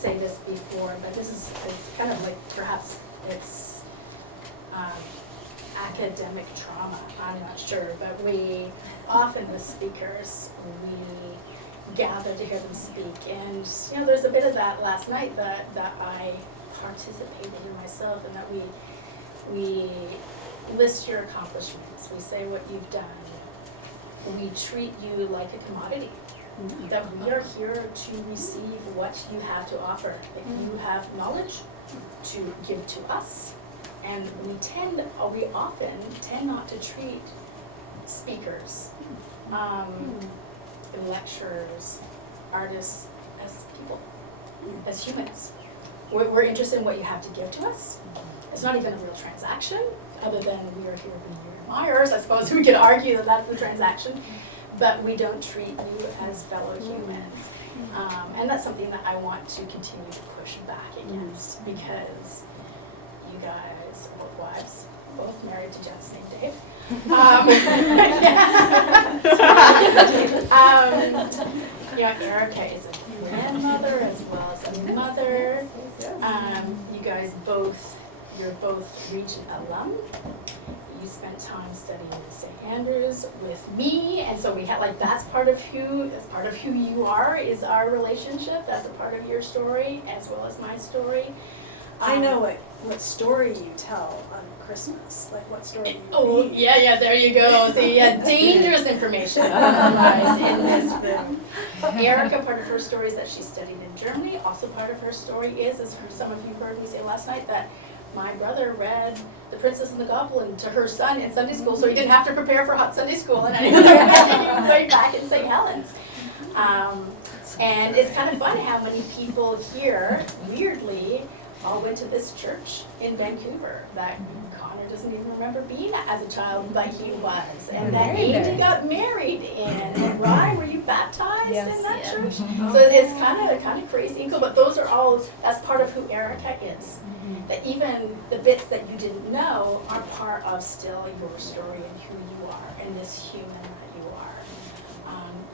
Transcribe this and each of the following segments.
say this before, but it's kind of like perhaps it's academic trauma, I'm not sure, but we often, the speakers, we gather to hear them speak, and there's a bit of that last night that I participated in myself, and that we list your accomplishments, we say what you've done, we treat you like a commodity, that we are here to receive what you have to offer, that you have knowledge to give to us. And we often tend not to treat speakers, lecturers, artists as people, as humans. We're interested in what you have to give to us. It's not even a real transaction, other than we are here to be your admirers. I suppose we could argue that that's the transaction, but we don't treat you as fellow humans. And that's something that I want to continue to push back against, because you guys are both wives, both married to gents named Dave. Erica is a grandmother as well as a mother. You guys you're both Regent alum. You spent time studying at St. Andrews with me, and so we had that's part of who you are, is our relationship. That's a part of your story as well as my story. I know what story you tell on Christmas, what story you read. Yeah, there you go. See, dangerous information lies in this room. Erica, part of her story is that she studied in Germany. Also part of her story is, as some of you heard me say last night, that my brother read The Princess and the Goblin to her son in Sunday school, so he didn't have to prepare for hot Sunday school and anything way back in St. Helens. And it's kind of fun how many people here, weirdly, all went to this church in Vancouver that Connor doesn't even remember being at as a child, but he was. And that Ada got married in. And Ryan, were you baptized in that church? So it's kind of crazy and cool, but those are all, that's part of who Erica is. That even the bits that you didn't know are part of still your story and who you are and this human that you are.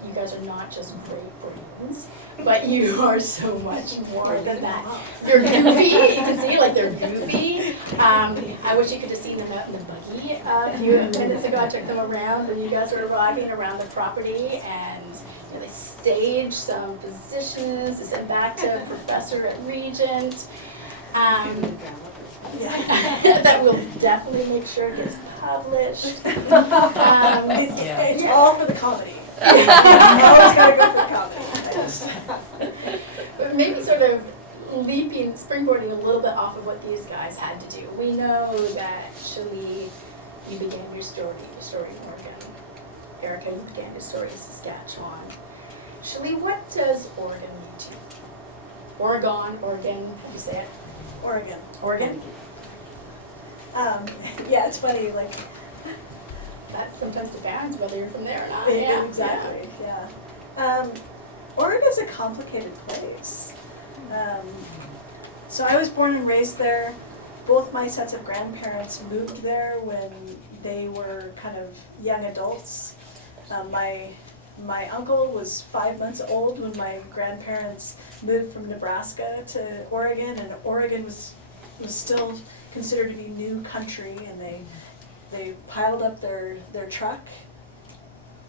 You guys are not just great brains, but you are so much more than that. You're goofy, you can see they're goofy. I wish you could have seen them out in the buggy a few minutes ago. I took them around and you guys were arriving around the property, and they staged some positions, they sent back to a professor at Regent. That will definitely make sure it gets published. It's all for the comedy. You always gotta go for the comedy. But maybe sort of springboarding a little bit off of what these guys had to do. We know that Shelley, you began your story in Oregon. Erica, you began your story in Saskatchewan. Shelley, what does Oregon mean to you? Oregon, how do you say it? Oregon? Yeah, it's funny, that sometimes depends whether you're from there or not. Yeah, exactly, yeah. Oregon's a complicated place. So I was born and raised there. Both my sets of grandparents moved there when they were kind of young adults. My uncle was 5 months old when my grandparents moved from Nebraska to Oregon, and Oregon was still considered to be new country, and they piled up their truck,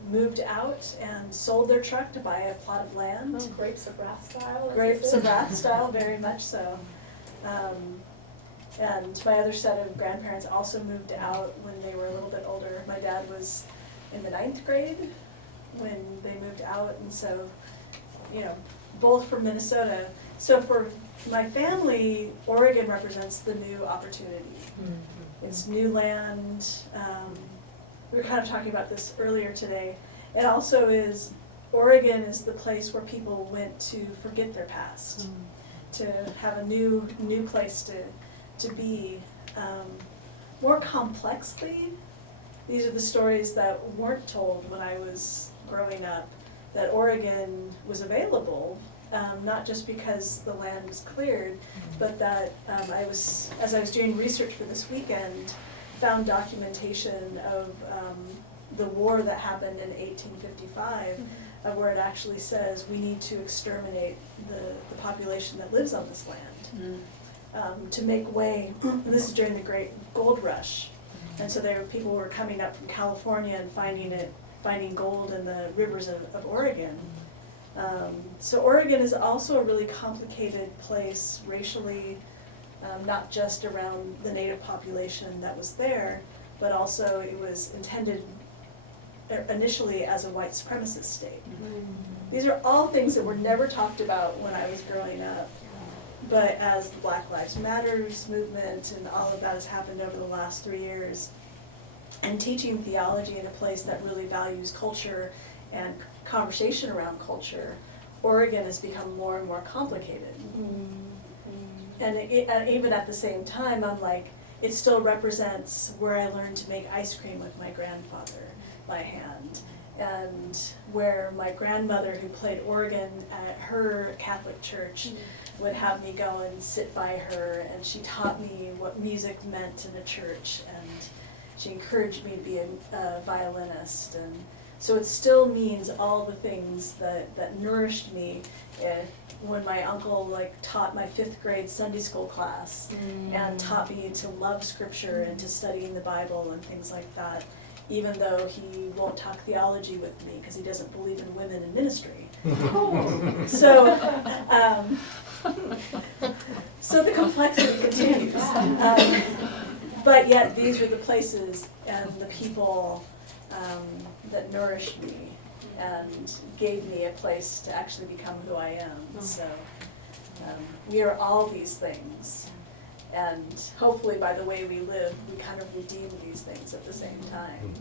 moved out, and sold their truck to buy a plot of land. Oh, Grapes of Wrath style? Grapes of Wrath style, very much so. And my other set of grandparents also moved out when they were a little bit older. My dad was in the 9th grade when they moved out, and so, both from Minnesota. So for my family, Oregon represents the new opportunity. It's new land. We were kind of talking about this earlier today. It also is, Oregon is the place where people went to forget their past, to have a new place to be. More complexly, these are the stories that weren't told when I was growing up, that Oregon was available, not just because the land was cleared, but that as I was doing research for this weekend, found documentation of the war that happened in 1855 where it actually says we need to exterminate the population that lives on this land. To make way, and this is during the Great Gold Rush, and so people were coming up from California and finding gold in the rivers of Oregon. So Oregon is also a really complicated place racially, not just around the native population that was there, but also it was intended initially as a white supremacist state. These are all things that were never talked about when I was growing up. But as the Black Lives Matters movement and all of that has happened over the last 3 years, and teaching theology in a place that really values culture and conversation around culture, Oregon has become more and more complicated. And even at the same time, I'm like, it still represents where I learned to make ice cream with my grandfather by hand, and where my grandmother, who played organ at her Catholic church, would have me go and sit by her, and she taught me what music meant in a church, and she encouraged me to be a violinist. And so it still means all the things that nourished me when my uncle taught my 5th grade Sunday school class and taught me to love scripture and to studying the Bible and things like that, even though he won't talk theology with me because he doesn't believe in women in ministry. So the complexity continues. But yet these are the places and the people that nourished me and gave me a place to actually become who I am. So we are all these things. And hopefully by the way we live, we kind of redeem these things at the same time.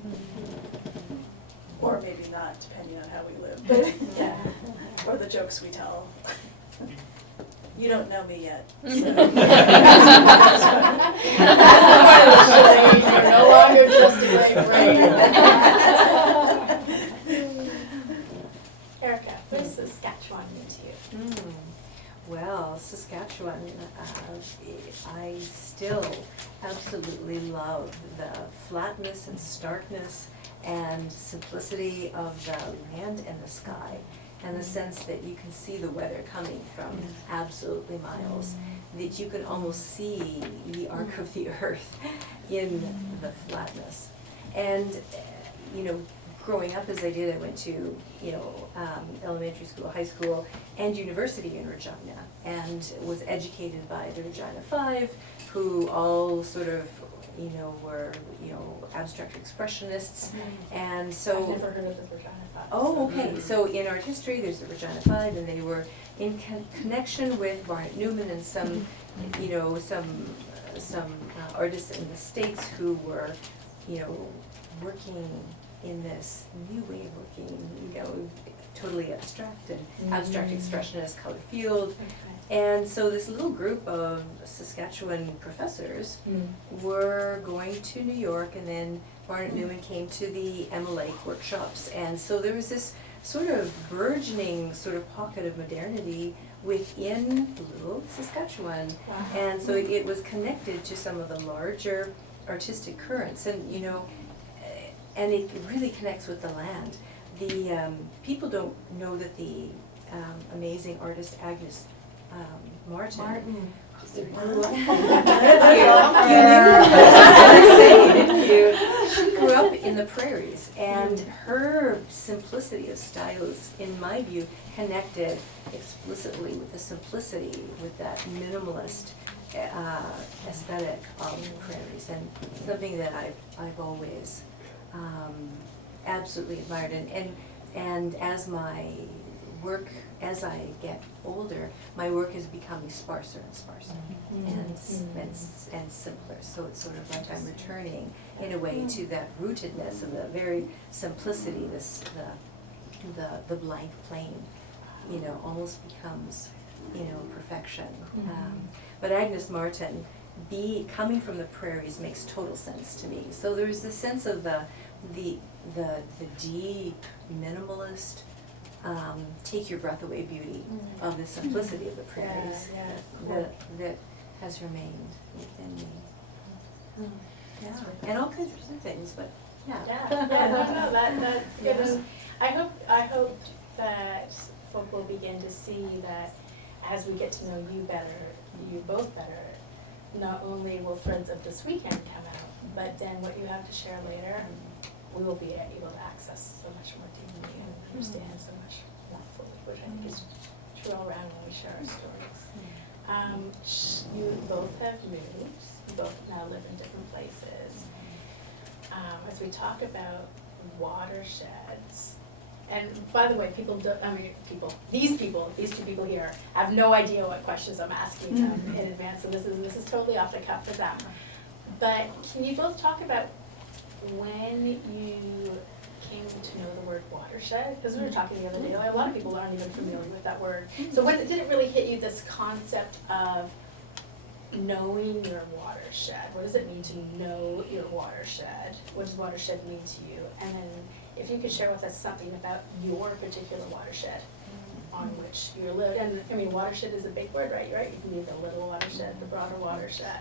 Or maybe not, depending on how we live. But, yeah. Or the jokes we tell. You don't know me yet. So. That's the part of the charade. You're no longer just a great brain. Erica, what does Saskatchewan mean to you? Well, Saskatchewan, I still absolutely love the flatness and starkness and simplicity of the land and the sky, and the sense that you can see the weather coming from absolutely miles, that you can almost see the arc of the earth in the flatness. And, growing up as I did, I went to, elementary school, high school, and university in Regina, and was educated by the Regina Five, who all sort of, were, abstract expressionists, and so. I've never heard of the Regina Five. Oh, okay. So in art history, there's the Regina Five, and they were in connection with Barnett Newman and some, some artists in the States who were, working in this new way of working, totally abstract and abstract expressionist color field. And so this little group of Saskatchewan professors were going to New York, and then Barnett Newman came to the Emma Lake workshops. And so there was this sort of burgeoning sort of pocket of modernity within little Saskatchewan. And so it was connected to some of the larger artistic currents. And, and it really connects with the land. The people don't know that the amazing artist Agnes Martin. She grew up in the prairies, and her simplicity of styles, in my view, connected explicitly with the simplicity, with that minimalist aesthetic of the prairies, and something that I've always absolutely admired. And as my work, as I get older, my work is becoming sparser and sparser and simpler. So it's sort of like I'm returning in a way to that rootedness and the very simplicity. The blank plane, almost becomes, perfection. But Agnes Martin, coming from the prairies, makes total sense to me. So there's this sense of the deep minimalist, take your breath away beauty of the simplicity of the prairies that has remained within me. And all kinds of other things, but No, that's good. I hope that folk will begin to see that as we get to know you better, you both better, not only will threads of this weekend come out, but then what you have to share later, we will be able to access so much more deeply and understand so much more fully, which I think is true all around when we share our stories. You both have moved, you both now live in different places. As we talk about watersheds, and by the way, these two people here have no idea what questions I'm asking them in advance, so this is totally off the cuff for them. But can you both talk about when you came to know the word watershed? Because we were talking the other day, a lot of people aren't even familiar with that word. So when did it really hit you, this concept of knowing your watershed? What does it mean to know your watershed? What does watershed mean to you? And then if you could share with us something about your particular watershed on which you live. And I mean, watershed is a big word, right? You can be the little watershed, the broader watershed.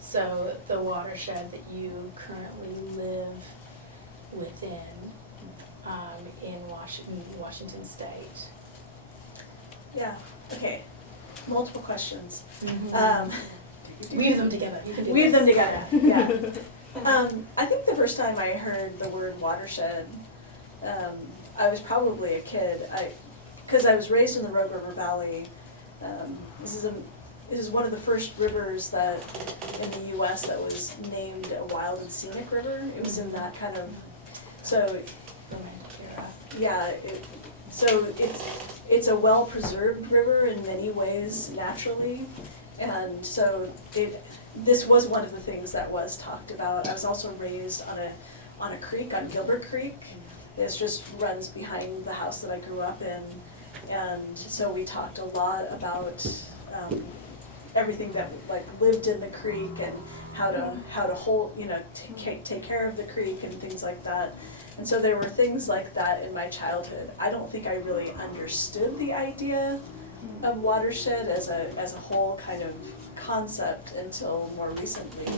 So the watershed that you currently live within in Washington State. Yeah, okay, multiple questions. Weave them together. You can do Weave this. them together, yeah. I think the first time I heard the word watershed, I was probably a kid. Because I was raised in the Rogue River Valley. This is one of the first rivers that in the U.S. that was named a wild and scenic river. It was in that kind of, so yeah. So it's a well-preserved river in many ways naturally, and so this was one of the things that was talked about. I was also raised on a creek, on Gilbert Creek. It just runs behind the house that I grew up in, and so we talked a lot about everything that like lived in the creek and how to hold, take care of the creek and things like that. And so there were things like that in my childhood. I don't think I really understood the idea of watershed as a whole kind of concept until more recently.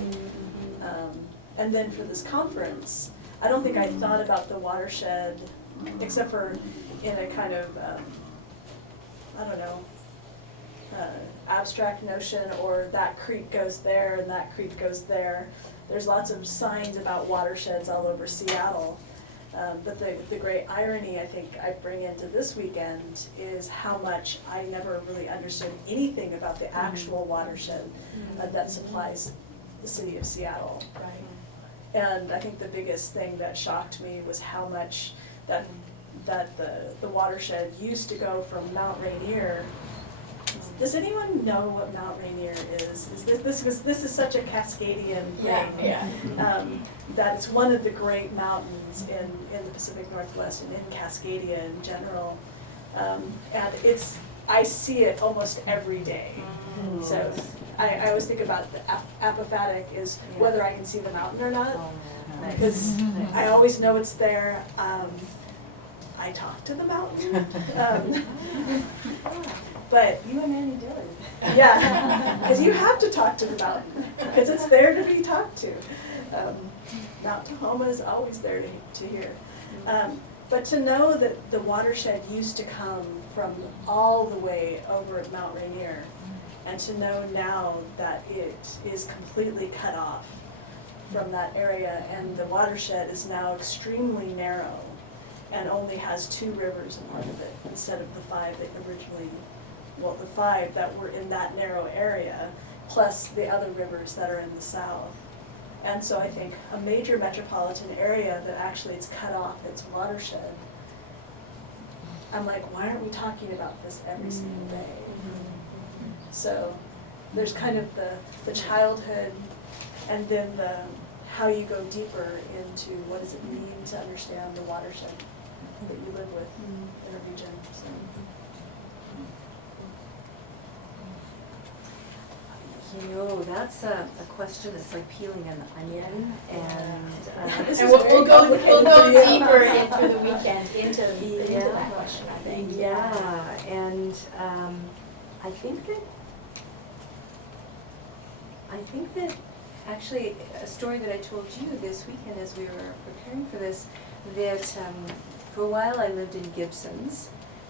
And then for this conference, I don't think I thought about the watershed except for in a kind of, abstract notion, or that creek goes there and that creek goes there. There's lots of signs about watersheds all over Seattle. But the great irony I think I bring into this weekend is how much I never really understood anything about the actual watershed that supplies the city of Seattle. Right. And I think the biggest thing that shocked me was how much that the watershed used to go from Mount Rainier. Does anyone know what Mount Rainier is? This is such a Cascadian thing. Yeah. That it's one of the great mountains in the Pacific Northwest and in Cascadia in general. And I see it almost every day. So I always think about the apophatic is whether I can see the mountain or not. Because I always know it's there. I talk to the mountain. But You and Annie Dillon. yeah, because you have to talk to the mountain, because it's there to be talked to. Mount Tahoma is always there to hear. But to know that the watershed used to come from all the way over at Mount Rainier, and to know now that it is completely cut off from that area, and the watershed is now extremely narrow and only has 2 rivers in part of it instead of the 5 that originally, the 5 that were in that narrow area, plus the other rivers that are in the south. And so I think a major metropolitan area that actually it's cut off its watershed, I'm like, why aren't we talking about this every single day? So there's kind of the childhood, and then how you go deeper into what does it mean to understand the watershed that you live with in a region. So. That's a question that's like peeling an onion, and This And is we'll go complicated. deeper in through the weekend into that question, I think. yeah, and I think that actually a story that I told you this weekend as we were preparing for this, that for a while I lived in Gibson's,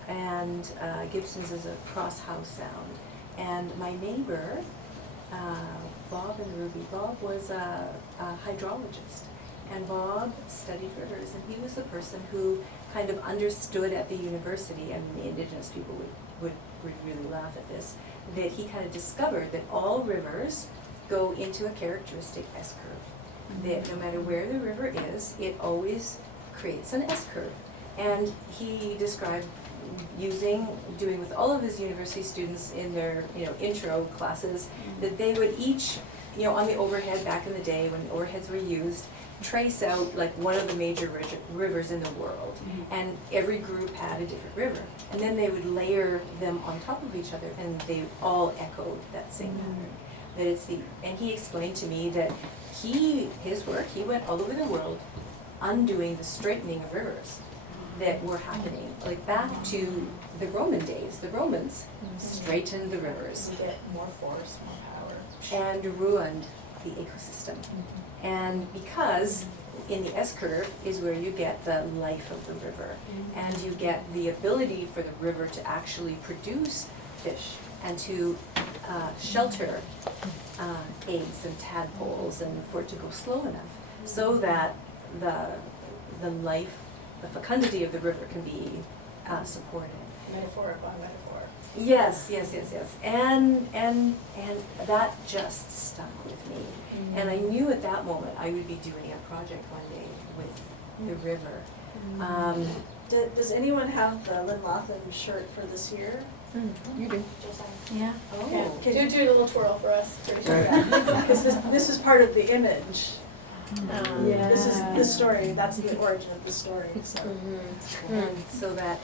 and Gibson's is a cross-house sound. And my neighbor, Bob and Ruby, Bob was a hydrologist, and Bob studied rivers, and he was the person who kind of understood at the university, and the indigenous people would really laugh at this, that he kind of discovered that all rivers go into a characteristic S-curve. That no matter where the river is, it always creates an S-curve. And he described doing with all of his university students in their, intro classes, that they would each, on the overhead back in the day when overheads were used, trace out like one of the major rivers in the world. And every group had a different river. And then they would layer them on top of each other, and they all echoed that same pattern. That and he explained to me that his work, he went all over the world undoing the straightening of rivers that were happening, like back to the Roman days. The Romans straightened the rivers. We get more force, more power. And ruined the ecosystem. And because in the S-curve is where you get the life of the river, and you get the ability for the river to actually produce fish and to shelter eggs and tadpoles, and for it to go slow enough so that the life, the fecundity of the river can be supported. Metaphoric on metaphor. Yes. And that just stuck with me. And I knew at that moment I would be doing a project one day with the river. Does anyone have the Linlathen shirt for this year? You do. Yeah. Oh. Can Do a little twirl for us. Because this is part of the image. Yeah. This story, that's the origin of the story, so. So that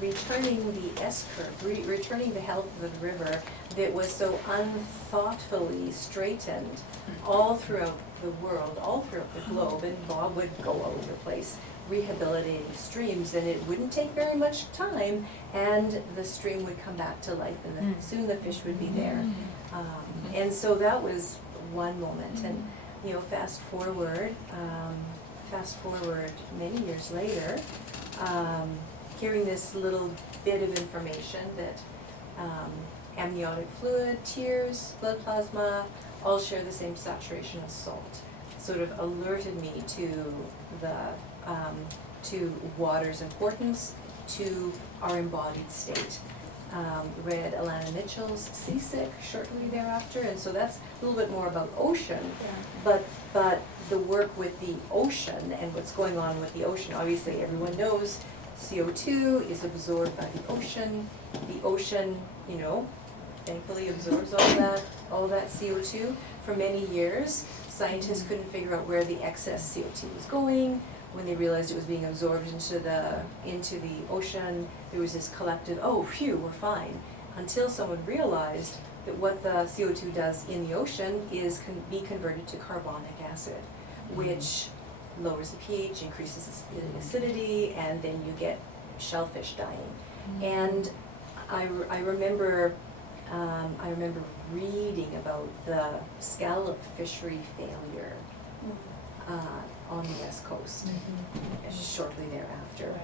returning the S-curve, returning the health of the river that was so unthoughtfully straightened all throughout the world, all throughout the globe, and Bob would go all over the place rehabilitating streams, and it wouldn't take very much time, and the stream would come back to life, and soon the fish would be there. And so that was one moment, and fast forward many years later, hearing this little bit of information that amniotic fluid, tears, blood plasma, all share the same saturation of salt, sort of alerted me to to water's importance, to our embodied state. Read Alana Mitchell's Seasick shortly thereafter, and so that's a little bit more about ocean, but the work with the ocean and what's going on with the ocean. Obviously everyone knows CO2 is absorbed by the ocean. The ocean, thankfully absorbs all that CO2. For many years, scientists couldn't figure out where the excess CO2 was going. When they realized it was being absorbed into the ocean, there was this collective, oh, phew, we're fine. Until someone realized that what the CO2 does in the ocean is be converted to carbonic acid, which lowers the pH, increases the acidity, and then you get shellfish dying. And I remember reading about the scallop fishery failure on the West Coast shortly thereafter.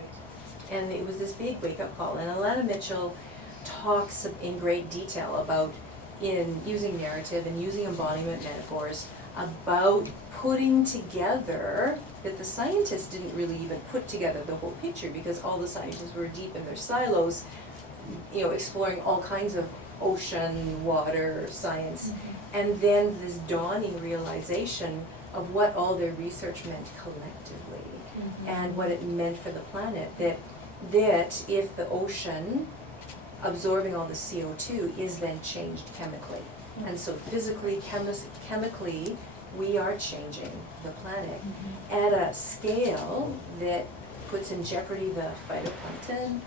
And it was this big wake-up call. And Alana Mitchell talks in great detail about, in using narrative and using embodiment metaphors, about putting together, that the scientists didn't really even put together the whole picture, because all the scientists were deep in their silos, exploring all kinds of ocean, water, science. And then this dawning realization of what all their research meant collectively, and what it meant for the planet, that if the ocean absorbing all the CO2 is then changed chemically, and so physically, chemically, we are changing the planet at a scale that puts in jeopardy the phytoplankton,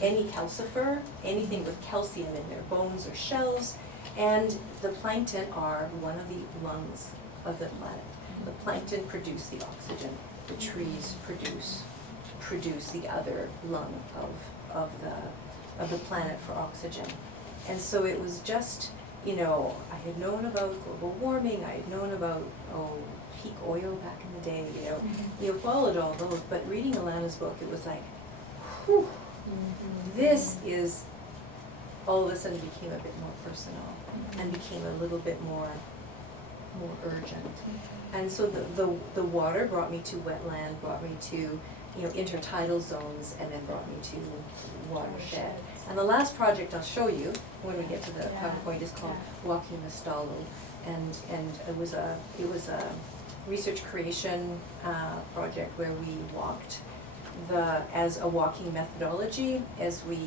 any calcifer, anything with calcium in their bones or shells, and the plankton are one of the lungs of the planet. The plankton produce the oxygen, the trees produce the other lung of the planet for oxygen. And so it was just, I had known about global warming, I had known about peak oil back in the day, followed all those, but reading Alana's book, it was like, whew, This is, all of a sudden became a bit more personal and became a little bit more urgent. And so the water brought me to wetland, brought me to, intertidal zones, and then brought me to watershed. And the last project I'll show you when we get to the PowerPoint is called Walking the Stalo, and it was a research creation project where we walked as a walking methodology, as we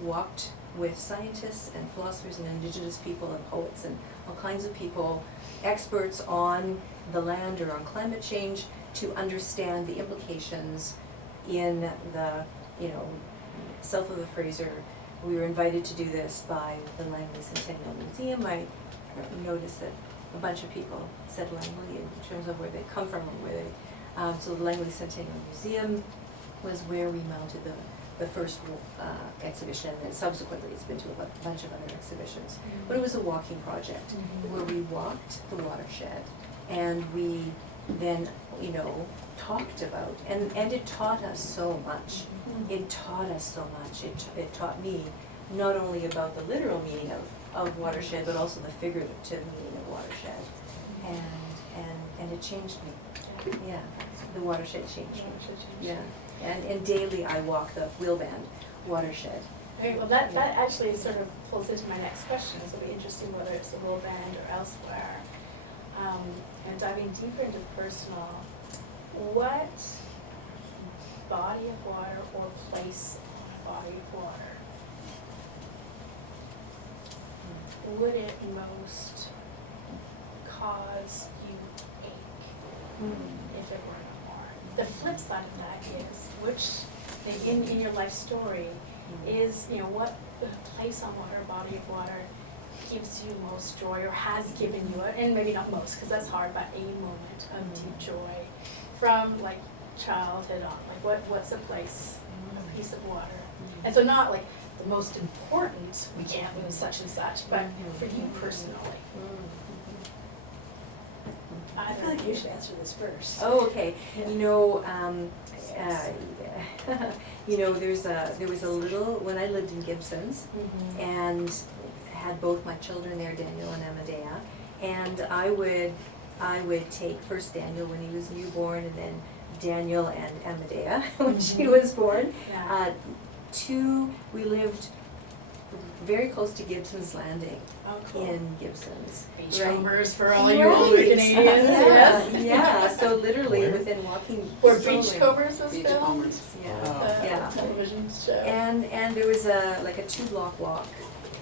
walked with scientists and philosophers and indigenous people and poets and all kinds of people, experts on the land or on climate change, to understand the implications in the, south of the Fraser. We were invited to do this by the Langley Centennial Museum. I noticed that a bunch of people said Langley in terms of where they come from and where they, so the Langley Centennial Museum was where we mounted the first exhibition, and subsequently it's been to a bunch of other exhibitions. But it was a walking project where we walked the watershed, and we then, talked about, and it taught us so much. It taught us so much. It taught me not only about the literal meaning of watershed, but also the figurative meaning of watershed. And it changed me. Yeah, the watershed changed me. Yeah. And daily I walk the wheelband watershed. Okay, well that actually sort of pulls into my next question. So it'll be interesting whether it's the wheelband or elsewhere. And diving deeper into personal, what body of water or place on a body of water would it most cause you ache if it were no more? The flip side of that is, which in your life story is, what place on water, body of water gives you most joy or has given you, and maybe not most because that's hard, but a moment of deep joy from like childhood on, like what's a place, a piece of water, and so not like the most important, we can't lose such and such, but for you personally. I feel like you should answer this first. Oh, okay. There was a little, when I lived in Gibson's, and had both my children there, Daniel and Amadea, and I would take first Daniel when he was newborn, and then Daniel and Amadea when she was born. Yeah. We lived very close to Gibson's Landing Cool. in Gibson's. Beachcombers for all you older Canadians, yes. Yeah, so literally within walking. Where strolling. Beachcombers was filmed. Beachcombers. Yeah. Television show. And there was a 2-block walk,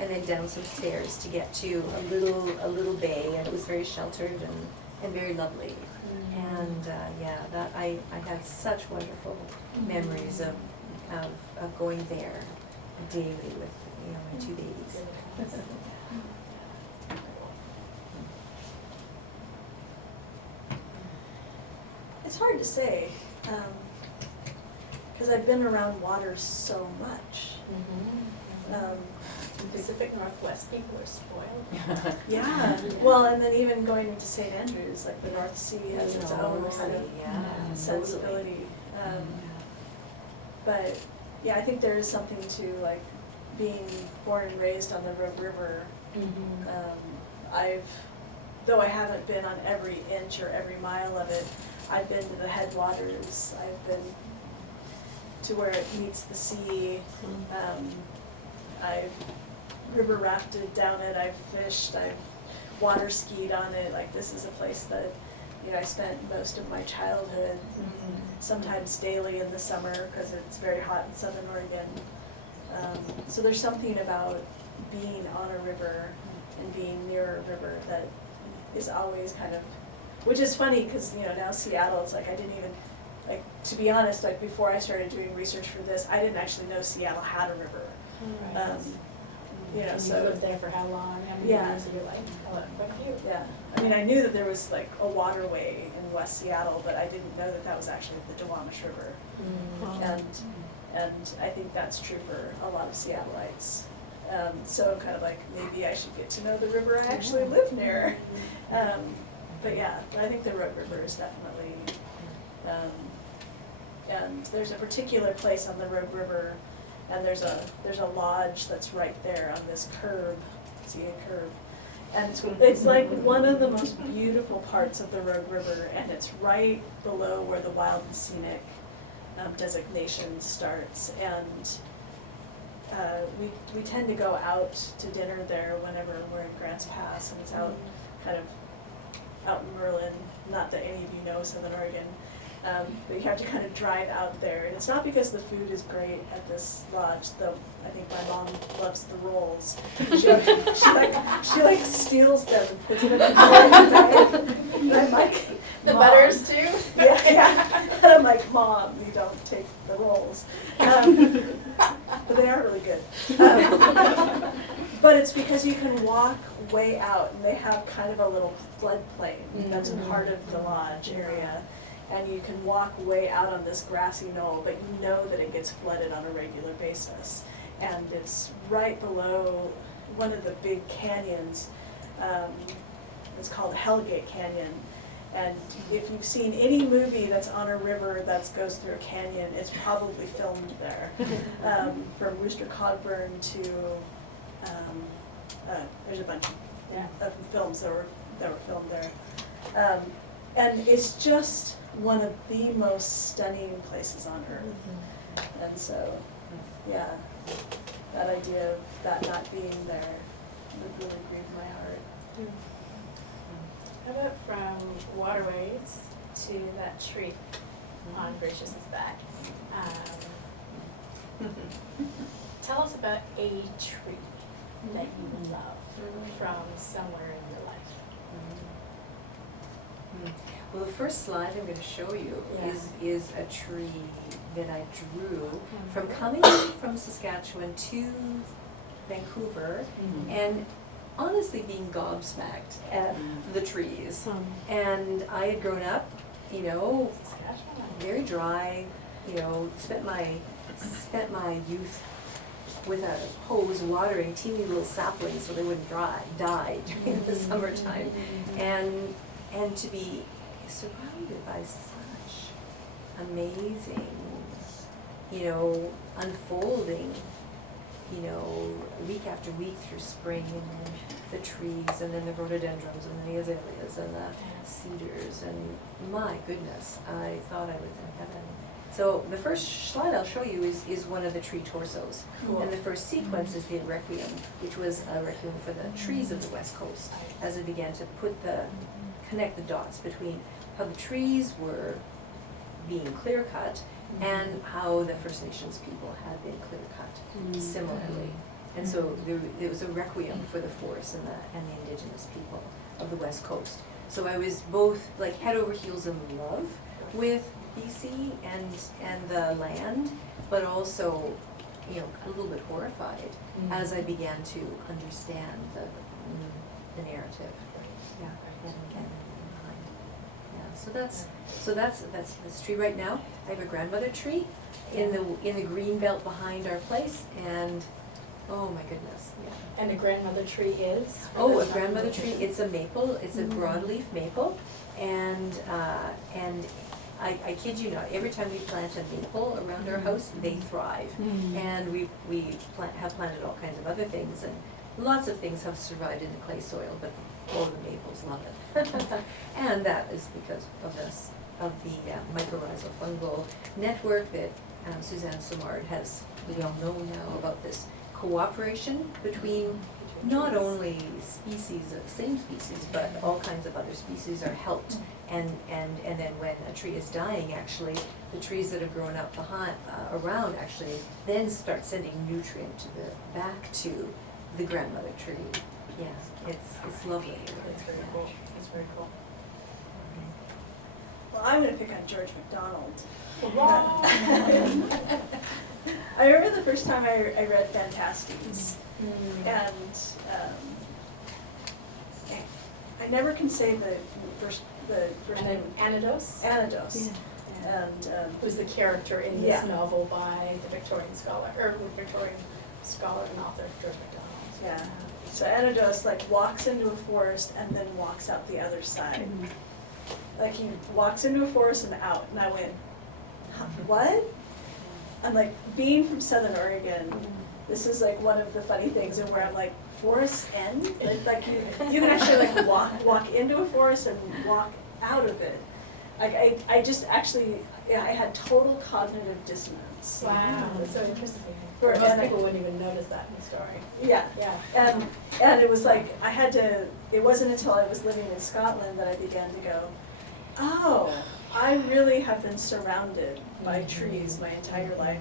and then down some stairs to get to a little bay, and it was very sheltered and very lovely. And that I have such wonderful memories of going there daily with my 2 babies. It's hard to say, because I've been around water so much. Pacific Northwest people are spoiled. Yeah, well, and then even going into St. Andrews, like the North Sea has its own kind of sensibility. But yeah, I think there is something to like being born and raised on the Red River. Though I haven't been on every inch or every mile of it, I've been to the headwaters, I've been to where it meets the sea. I've river rafted down it, I've fished, I've water skied on it. Like, this is a place that, I spent most of my childhood, sometimes daily in the summer because it's very hot in Southern Oregon. So there's something about being on a river and being near a river that is always kind of, which is funny because, now Seattle, it's like I didn't even, like, to be honest, like before I started doing research for this, I didn't actually know Seattle had a river. So you lived there for how long? How many years of your life? Quite a few. Yeah, I mean, I knew that there was like a waterway in West Seattle, but I didn't know that that was actually the Duwamish River. And I think that's true for a lot of Seattleites. So kind of like, maybe I should get to know the river I actually live near. But yeah, I think the Red River is definitely, and there's a particular place on the Red River And there's a lodge that's right there on this curve, see a curve. And it's like one of the most beautiful parts of the Rogue River, and it's right below where the wild and scenic designation starts. And we tend to go out to dinner there whenever we're in Grants Pass, and it's out kind of out in Merlin. Not that any of you know Southern Oregon, but you have to kind of drive out there. And it's not because the food is great at this lodge, though I think my mom loves the rolls. She like steals them and puts them in the bag. And I'm like, The Mom. butters too? Yeah. And I'm like, Mom, you don't take the rolls. But they are really good. But it's because you can walk way out, and they have kind of a little floodplain that's part of the lodge area. And you can walk way out on this grassy knoll, but you know that it gets flooded on a regular basis. And it's right below one of the big canyons. It's called Hellgate Canyon. And if you've seen any movie that's on a river that goes through a canyon, it's probably filmed there. From Rooster Cogburn to, there's a bunch of films that were filmed there. And it's just one of the most stunning places on earth. And so, yeah, that idea of that not being there would really grieve my heart. How about from waterways to that tree on Gracious's back? Tell us about a tree that you love from somewhere in your life. Well, the first slide I'm going to show you is a tree that I drew from coming from Saskatchewan to Vancouver, and honestly being gobsmacked at the trees. And I had grown up, you know, very dry, you know, spent my youth with a hose watering teeny little saplings so they wouldn't die during the summertime. And to be surrounded by such amazing, you know, unfolding, you know, week after week through spring, and then the trees, and then the rhododendrons, and the azaleas, and the cedars, and my goodness, I thought I was in heaven. So the first slide I'll show you is one of the tree torsos. Cool. And the first sequence is the requiem, which was a requiem for the trees of the West Coast, as it began to connect the dots between how the trees were being clear cut and how the First Nations people had been clear cut similarly. And so there was a requiem for the forests and the Indigenous people of the West Coast. So I was both like head over heels in love with BC and the land, but also, you know, a little bit horrified as I began to understand the narrative. Yeah, and so that's this tree right now. I have a grandmother tree in the green belt behind our place, and oh my goodness, yeah. And a grandmother tree is? Oh, a grandmother tree, it's a maple, it's a broadleaf maple, and I kid you not, every time we plant a maple around our house, they thrive. And we have planted all kinds of other things, and lots of things have survived in the clay soil, but all the maples love it. And that is because of the mycorrhizal fungal network that Suzanne Simard has, we all know now about this cooperation between not only species of the same species, but all kinds of other species are helped. And then when a tree is dying, actually, the trees that have grown up around actually then start sending nutrient back to the grandmother tree. Yeah, it's lovely. That's very cool. That's very cool. Well, I'm going to pick on George MacDonald. Wow. I remember the first time I read Fantastes, and I never can say the first name. Anados? Anados. Yeah. And who's the character in this novel by the Victorian scholar and author George MacDonald. Yeah. So Anados like walks into a forest and then walks out the other side. Like he walks into a forest and out, and I went, huh, what? I'm like, being from Southern Oregon, this is like one of the funny things of where I'm like, forest end? Like you can actually like walk into a forest and walk out of it. Like I just actually, yeah, I had total cognitive dissonance. Wow, that's so interesting. For- Most and I- people wouldn't even notice that in the story. Yeah. Yeah. And it was like, it wasn't until I was living in Scotland that I began to go, oh, I really have been surrounded by trees my entire life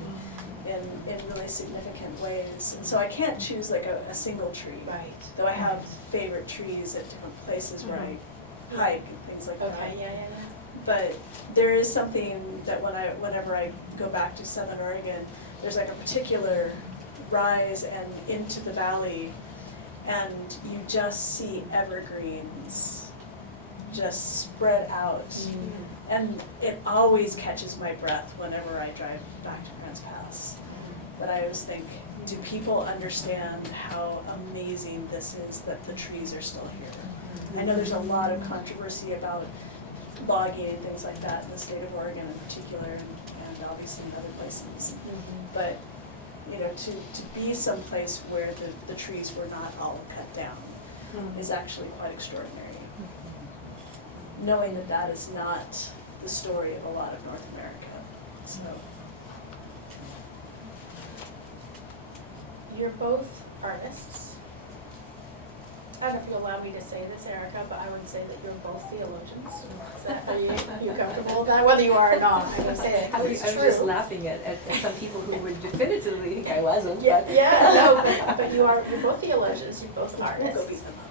in really significant ways. And so I can't choose like a single tree. Right. Though I have favorite trees at different places where I hike and things like that. Okay, yeah. But there is something that whenever I go back to Southern Oregon, there's like a particular rise and into the valley, and you just see evergreens just spread out. And it always catches my breath whenever I drive back to Grants Pass. But I always think, do people understand how amazing this is that the trees are still here? I know there's a lot of controversy about logging and things like that in the state of Oregon in particular, and obviously in other places. But you know, to be someplace where the trees were not all cut down is actually quite extraordinary. Knowing that that is not the story of a lot of North America. So You're both artists. I don't know if you'll allow me to say this, Erica, but I would say that you're both theologians. Is that, are you comfortable with that? Whether you are or not, I would say it. I was just laughing at some people who would definitively think I wasn't. Yeah, but- yeah, no, but you're both theologians, you're both artists. we'll go beat them up.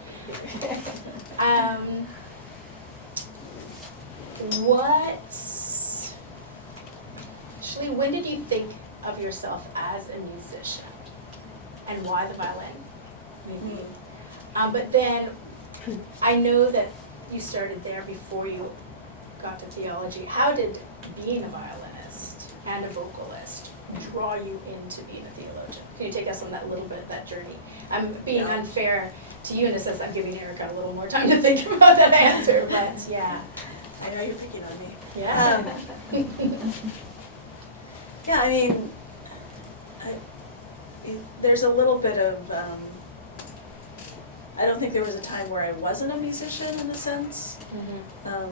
Actually, when did you think of yourself as a musician? And why the violin? Maybe. But then, I know that you started there before you got to theology. How did being a violinist and a vocalist draw you into being a theologian? Can you take us on that little bit, that journey? I'm being unfair to you in a sense, I'm giving Erica a little more time to think about that answer, but yeah. I know you're picking on me. Yeah. Yeah, I mean, there's a little bit of, I don't think there was a time where I wasn't a musician in a sense. I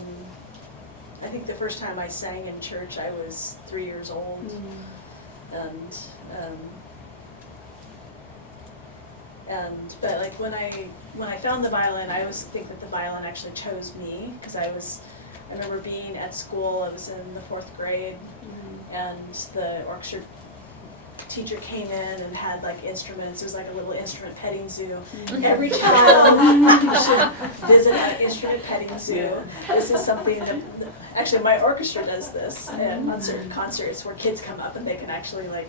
think the first time I sang in church, I was 3 years old. But like when I found the violin, I always think that the violin actually chose me, because I remember being at school, I was in the 4th grade, and the orchestra teacher came in and had like instruments. It was like a little instrument petting zoo. Every child should visit an instrument petting zoo. This is something that, actually my orchestra does this on certain concerts where kids come up and they can actually like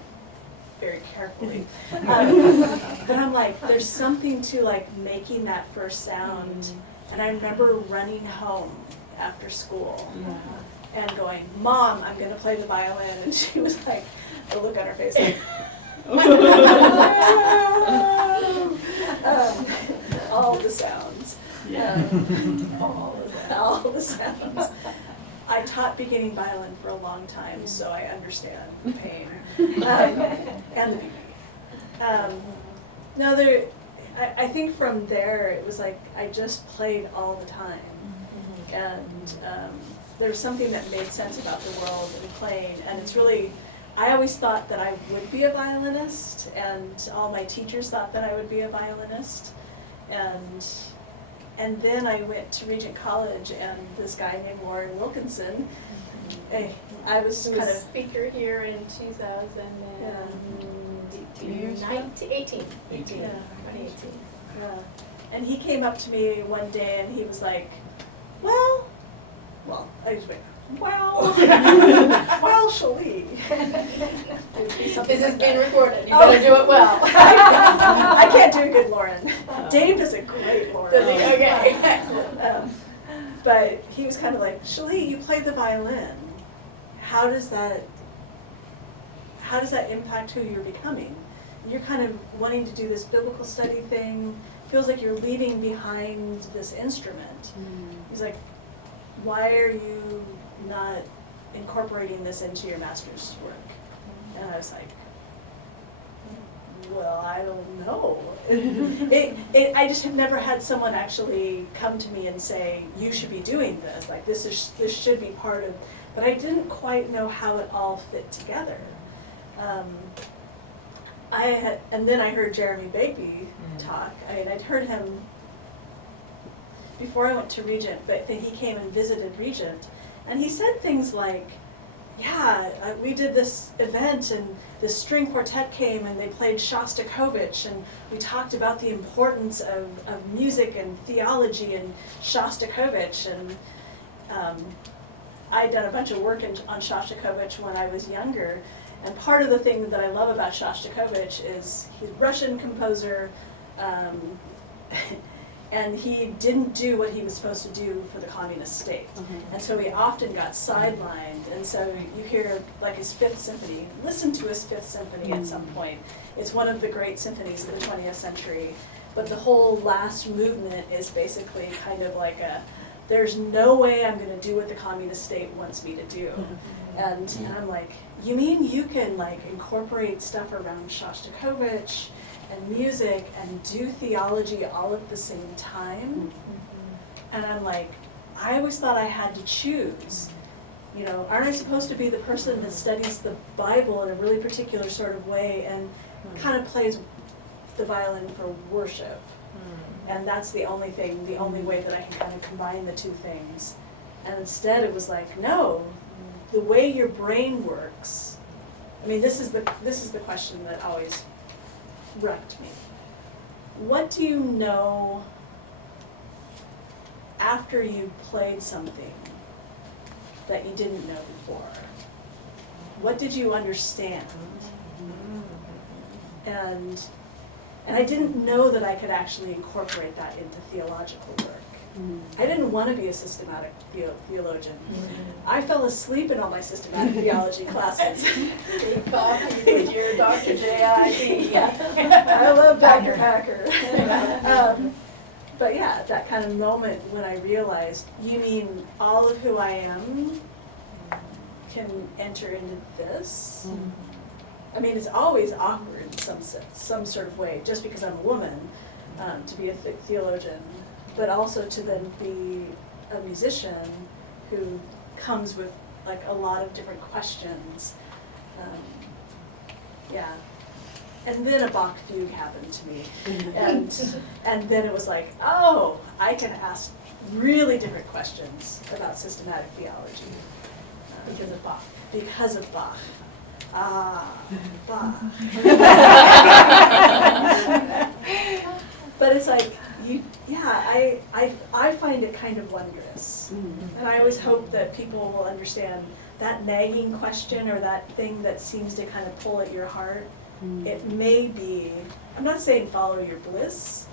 very carefully. But I'm like, there's something to like making that first sound. And I remember running home after school and going, Mom, I'm gonna play the violin. And she was like, a look on her face like, all the sounds. All the sounds. I taught beginning violin for a long time, so I understand the pain. I think from there, it was like I just played all the time. And there was something that made sense about the world and playing, and it's really, I always thought that I would be a violinist, and all my teachers thought that I would be a violinist. And then I went to Regent College, and this guy named Warren Wilkinson, I was kind of speaker here in 2018. Yeah. And he came up to me one day and he was like, well, I just went, well, Shalee. This has been recorded, you better do it well. I can't do a good Lauren. Dave does a great Lauren. Does he? Okay, excellent. But he was kind of like, Shalee, you play the violin. How does that impact who you're becoming? You're kind of wanting to do this biblical study thing. Feels like you're leaving behind this instrument. He's like, why are you not incorporating this into your master's work? And I was like, well, I don't know. I just have never had someone actually come to me and say, you should be doing this, like this should be part of, but I didn't quite know how it all fit together. And then I heard Jeremy Begbie talk. I mean, I'd heard him before I went to Regent, but then he came and visited Regent, and he said things like, yeah, we did this event and this string quartet came and they played Shostakovich and we talked about the importance of music and theology and Shostakovich, and I'd done a bunch of work on Shostakovich when I was younger, and part of the thing that I love about Shostakovich is he's a Russian composer, and he didn't do what he was supposed to do for the communist state. And so he often got sidelined, and so you hear like his Fifth Symphony, listen to his Fifth Symphony at some point. It's one of the great symphonies of the 20th century, but the whole last movement is basically kind of like there's no way I'm gonna do what the communist state wants me to do. And I'm like, you mean you can like incorporate stuff around Shostakovich and music and do theology all at the same time? And I'm like, I always thought I had to choose. You know, aren't I supposed to be the person that studies the Bible in a really particular sort of way and kind of plays the violin for worship? And that's the only thing, the only way that I can kind of combine the two things. And instead it was like, no, the way your brain works. I mean, this is the question that always wrecked me. What do you know after you played something that you didn't know before? What did you understand? And I didn't know that I could actually incorporate that into theological work. I didn't want to be a systematic theologian. I fell asleep in all my systematic theology classes. Big coffee with your Dr. J.I.D. I love Dr. Hacker. But yeah, that kind of moment when I realized, you mean all of who I am can enter into this? I mean, it's always awkward in some sort of way, just because I'm a woman, to be a theologian, but also to then be a musician who comes with like a lot of different questions. Yeah. And then a Bach fugue happened to me, and then it was like, oh, I can ask really different questions about systematic theology because of Bach. Because of Bach. Bach. But it's like, I find it kind of wondrous, and I always hope that people will understand that nagging question or that thing that seems to kind of pull at your heart. It may be, I'm not saying follow your bliss,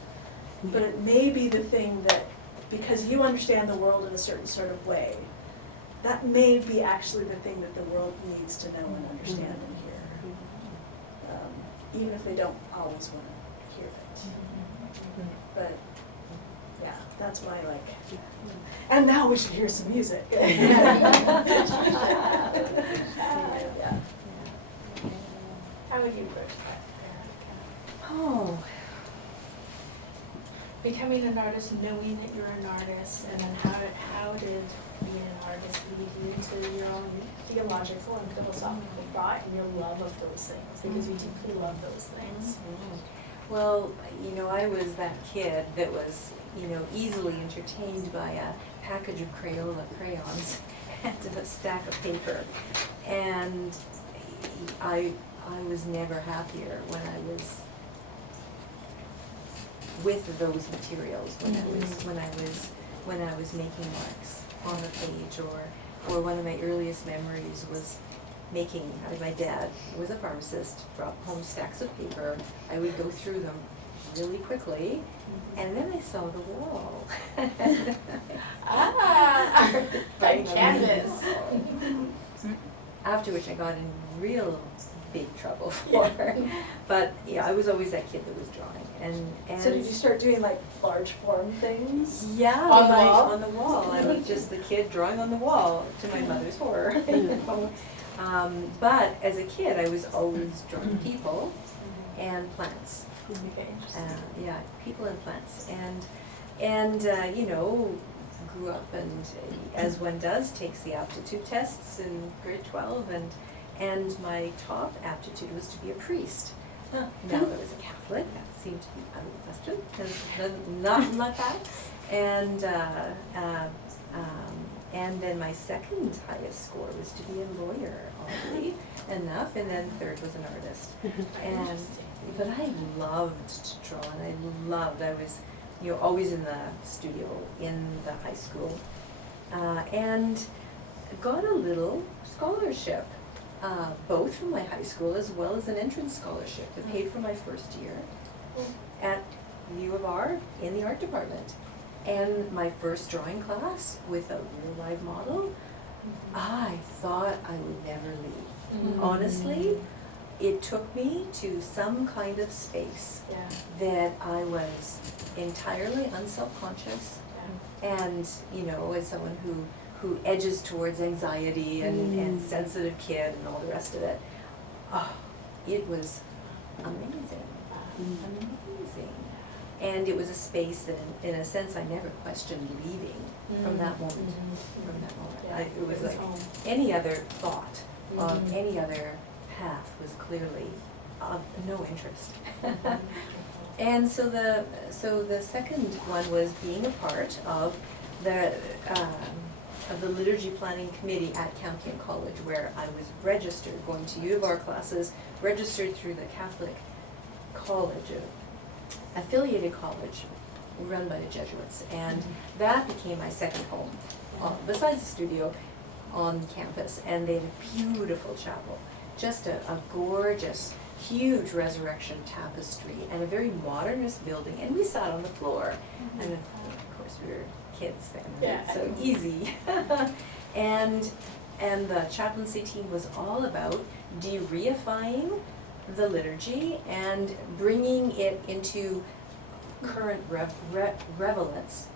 but it may be the thing that, because you understand the world in a certain sort of way, that may be actually the thing that the world needs to know and understand and hear, even if they don't always want to hear it. But yeah, that's my like, and now we should hear some music. Yeah. How would you approach that? Oh, Becoming an artist, knowing that you're an artist, and then how did being an artist lead you to your own theological and philosophical thought and your love of those things, because you deeply love those things. well, you know, I was that kid that was, you know, easily entertained by a package of Crayola crayons and a stack of paper. And I was never happier when I was with those materials, when I was making marks on the page, or one of my earliest memories was making, my dad was a pharmacist, brought home stacks of paper. I would go through them really quickly, and then I saw the wall. By canvas. After which I got in real big trouble for. But yeah, I was always that kid that was drawing. And So did you start doing like large form things? yeah, On the wall? on the wall. I would was just the kid drawing on the wall, to my mother's horror. You know? But as a kid, I was always drawing people and plants. Okay, interesting. Yeah, people and plants, and you know, grew up, and as one does, takes the aptitude tests in grade 12, and my top aptitude was to be a priest. Now I was a Catholic, that seemed to be out of the question, because nothing like that. And then my second highest score was to be a lawyer, oddly enough, and then third was an artist. And but I loved to draw, and I was, you know, always in the studio in the high school, and got a little scholarship, both from my high school as well as an entrance scholarship that paid for my first year at U of R in the art department. And my first drawing class with a real live model, I thought I would never leave. Honestly, it took me to some kind of space that I was entirely unselfconscious, and, you know, as someone who edges towards anxiety and sensitive kid and all the rest of it, it was amazing, amazing. And it was a space that, in a sense, I never questioned leaving from that moment. From that moment, it was like any other thought of any other path was clearly of no interest. And so the second one was being a part of the liturgy planning committee at Campion College, where I was registered, going to U of R classes, registered through the Catholic College, affiliated college run by the Jesuits, and that became my second home, besides the studio on campus. And they had a beautiful chapel, just a gorgeous, huge resurrection tapestry, and a very modernist building, and we sat on the floor, and of course we were kids then, right? So easy. And the chaplaincy team was all about de-reifying the liturgy and bringing it into current relevance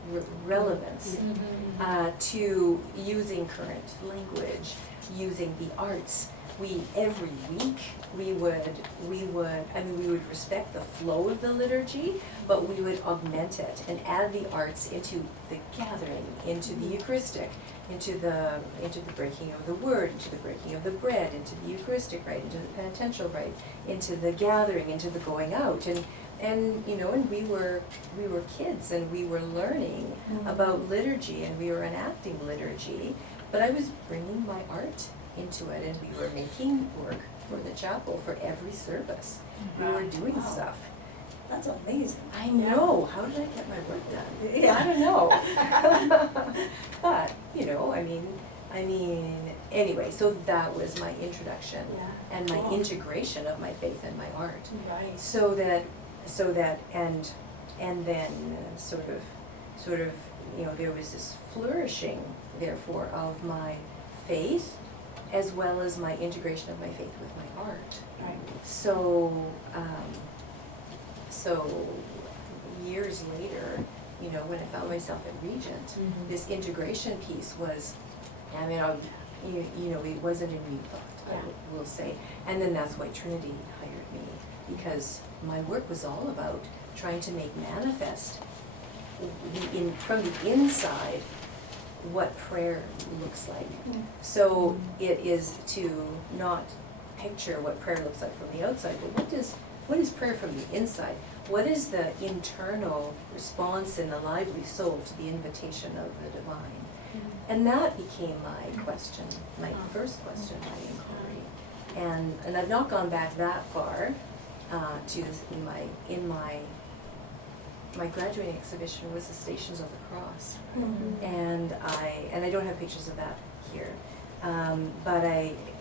to using current language, using the arts. Every week we would respect the flow of the liturgy, but we would augment it and add the arts into the gathering, into the Eucharistic, into the breaking of the word, into the breaking of the bread, into the Eucharistic rite, into the penitential rite, into the gathering, into the going out, and you know, and we were kids, and we were learning about liturgy, and we were enacting liturgy, but I was bringing my art into it, and we were making work for the chapel for every service. We were doing stuff. That's amazing. I know. How did I get my work done? I don't know. But, you know, I mean, anyway, so that was my introduction and my integration of my faith and my art. Right. So that, and then sort of, you know, there was this flourishing, therefore, of my faith, as well as my integration of my faith with my art. Right. So years later, you know, when I found myself at Regent, this integration piece was, I mean, you know, it wasn't a new thought, I will say. And then that's why Trinity hired me, because my work was all about trying to make manifest from the inside what prayer looks like. So it is to not picture what prayer looks like from the outside, but what is prayer from the inside? What is the internal response in the lively soul to the invitation of the divine? And that became my question, my first question, my inquiry. And I've not gone back that far to in my graduating exhibition was the Stations of the Cross. And I don't have pictures of that here. But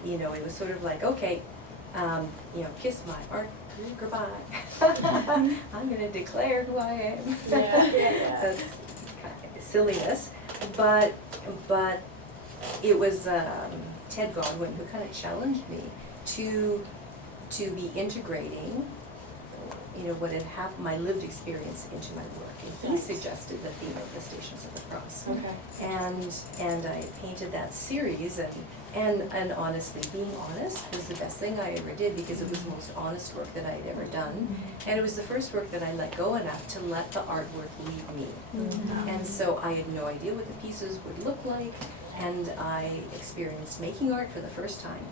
you know, it was sort of like, okay, you know, kiss my art, goodbye. I'm gonna declare who I am. That's kind of silliness. But it was Ted Godwin who kind of challenged me to be integrating what had happened, my lived experience into my work. And he suggested the theme of the Stations of the Cross. Okay. And I painted that series, and honestly, being honest was the best thing I ever did, because it was the most honest work that I had ever done. And it was the first work that I let go enough to let the artwork lead me. And so I had no idea what the pieces would look like, and I experienced making art for the first time,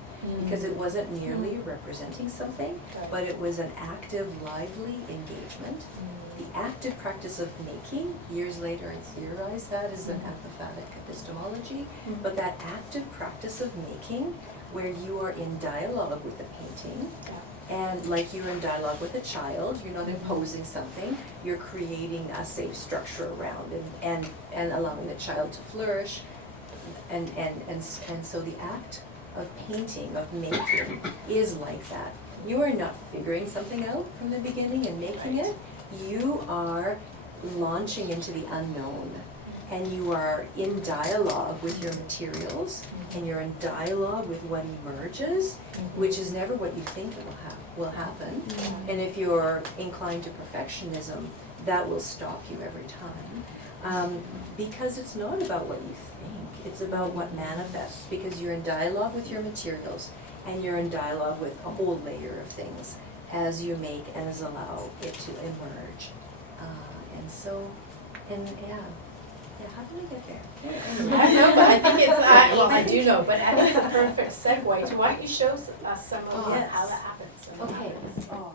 because it wasn't merely representing something, but it was an active, lively engagement. The active practice of making, years later I theorized that as an apophatic epistemology, but that active practice of making, where you are in dialogue with the painting, and like you're in dialogue with a child, you're not imposing something, you're creating a safe structure around it, and allowing the child to flourish, and so the act of painting, of making, is like that. You are not figuring something out from the beginning and making it. You are launching into the unknown, and you are in dialogue with your materials, and you're in dialogue with what emerges, which is never what you think will happen. And if you're inclined to perfectionism, that will stop you every time. Because it's not about what you think, it's about what manifests, because you're in dialogue with your materials, and you're in dialogue with a whole layer of things as you make and as allow it to emerge. How did we get there? I don't know, but I think it's, well, I do know, but I think it's a perfect segue to why don't you show us some of how that happens. Okay. Oh,